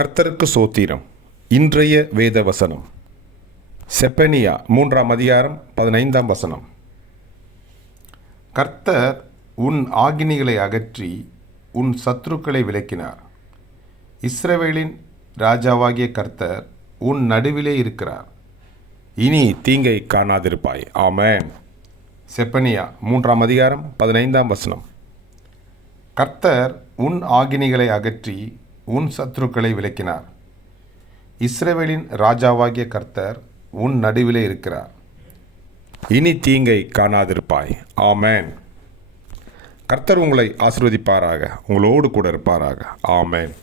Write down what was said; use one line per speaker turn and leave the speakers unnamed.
கர்த்தருக்கு சோத்திரம். இன்றைய வேத வசனம் செப்பனியா மூன்றாம் அதிகாரம் பதினைந்தாம் வசனம். கர்த்தர் உன் ஆகினிகளை அகற்றி உன் சத்துருக்களை விலக்கினார். இஸ்ரவேலின் ராஜாவாகிய கர்த்தர் உன் நடுவிலே இருக்கிறார். இனி தீங்கை காணாதிருப்பாய். ஆமேன். செப்பனியா மூன்றாம் அதிகாரம் பதினைந்தாம் வசனம். கர்த்தர் உன் ஆகினிகளை அகற்றி உன் சத்துருக்களை விளக்கினார் இஸ்ரேவேலின் ராஜாவாகிய கர்த்தர் உன் நடுவிலே இருக்கிறார். இனி தீங்கை காணாதிருப்பாய். ஆமேன். கர்த்தர் உங்களை ஆசிர்வதிப்பாராக. உங்களோடு கூட இருப்பாராக. ஆமேன்.